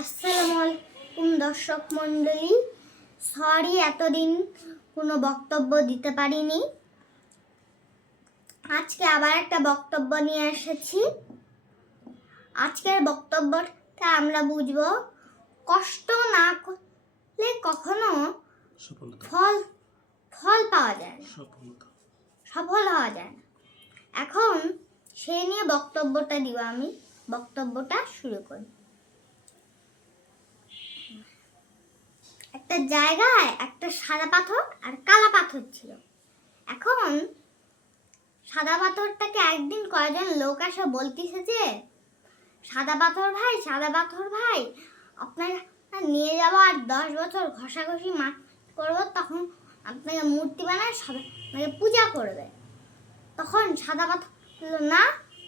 আসসালামু আলাইকুম দর্শক মণ্ডলী, সরি এতদিন কোনো বক্তব্য দিতে পারিনি। আজকে আবার একটা বক্তব্য নিয়ে এসেছি। আজকের বক্তব্যটা আমরা বুঝবো, কষ্ট না করলে কখনো ফল পাওয়া যায় না, সফল হওয়া যায় না। এখন সেই নিয়ে বক্তব্যটা দিব। আমি বক্তব্যটা শুরু করি। একটা জায়গায় একটা সাদা পাথর আর কালা পাথর ছিল। এখন সাদা পাথরটাকে একদিন কয়েকজন লোক এসে বলতেছে যে, সাদা পাথর ভাই, আপনাকে নিয়ে যাবো আর 10 বছর ঘষাঘষি করবো, তখন আপনাকে মূর্তি বানায় আপনাকে পূজা করবে। তখন সাদা পাথর বলল, না,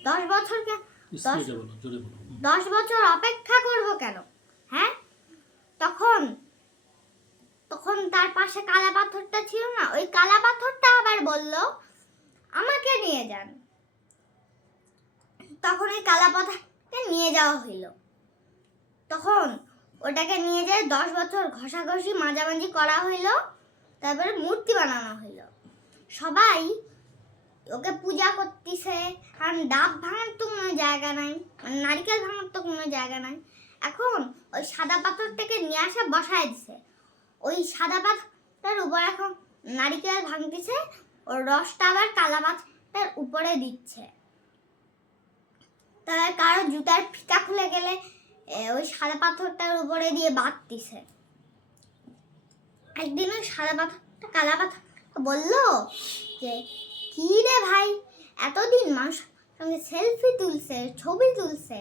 10 বছরকে 10 বছর অপেক্ষা করব কেন? হ্যাঁ, তখন তার পাশে কালা পাথরটা ছিল না, ওই কালা পাথরটা আবার বলল, আমাকে নিয়ে যান। তখন ওই কালা পাথরকে নিয়ে যাওয়া হইল। তখন ওটাকে নিয়ে যায় 10 বছর ঘষাঘষি মাঝামাঝি করা হইল, তারপরে মূর্তি বানানো হইল। সবাই ওকে পূজা করতেছে, কারণ ডাব ভাঙার তো কোনো জায়গা নাই, নারকেল ভাঙার তো কোনো জায়গা নাই। এখন ওই সাদা পাথরটাকে নিয়ে আসে বসায় দিছে। ওই সাদা পাথরের উপর এখন নারকেল ভাঙতেছে, ওর রসটা আবার কালা পাথরের উপরে দিচ্ছে। তবে কারো জুতার ফিতা খুলে গেলে ওই সাদা পাথরটার উপরে দিয়ে বাঁধতেছে। একদিন ওই সাদা পাথরটা কালা পাথর বললো যে, কি রে ভাই, এতদিন মানুষ সঙ্গে সেলফি তুলছে, ছবি তুলছে,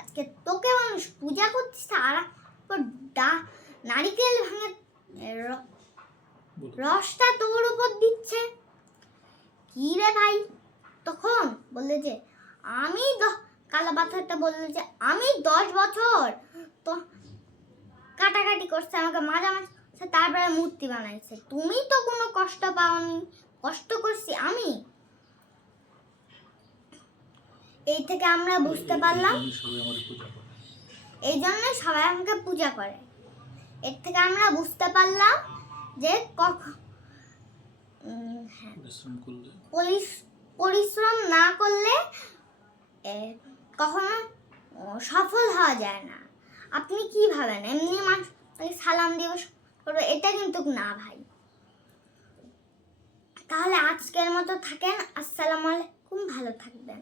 আজকে তোকে মানুষ পূজা করতেছে আর নারিকেল ভাঙে রসটা তোর উপর দিচ্ছে, কি রে ভাই? তখন বললে যে, কালা পাথরটা বললো যে, আমি 10 বছর তো কাটাকাটি করছে, আমাকে মাঝামাঝি, তারপরে মূর্তি বানাইছে, তুমি তো কোনো কষ্ট পাওনি, কষ্ট করছি আমি। এই থেকে আমরা বুঝতে পারলাম, এই জন্য সবাই আমাকে পূজা করে। এর থেকে আমরা বুঝতে পারলাম যে পরিশ্রম না করলে কখনো সফল হওয়া যায় না। আপনি কি ভাবেন এমনি মানুষ সালাম দিবস করবে? এটা কিন্তু না ভাই। তাহলে আজকের মতো থাকেন। আসসালামু আলাইকুম, ভালো থাকবেন।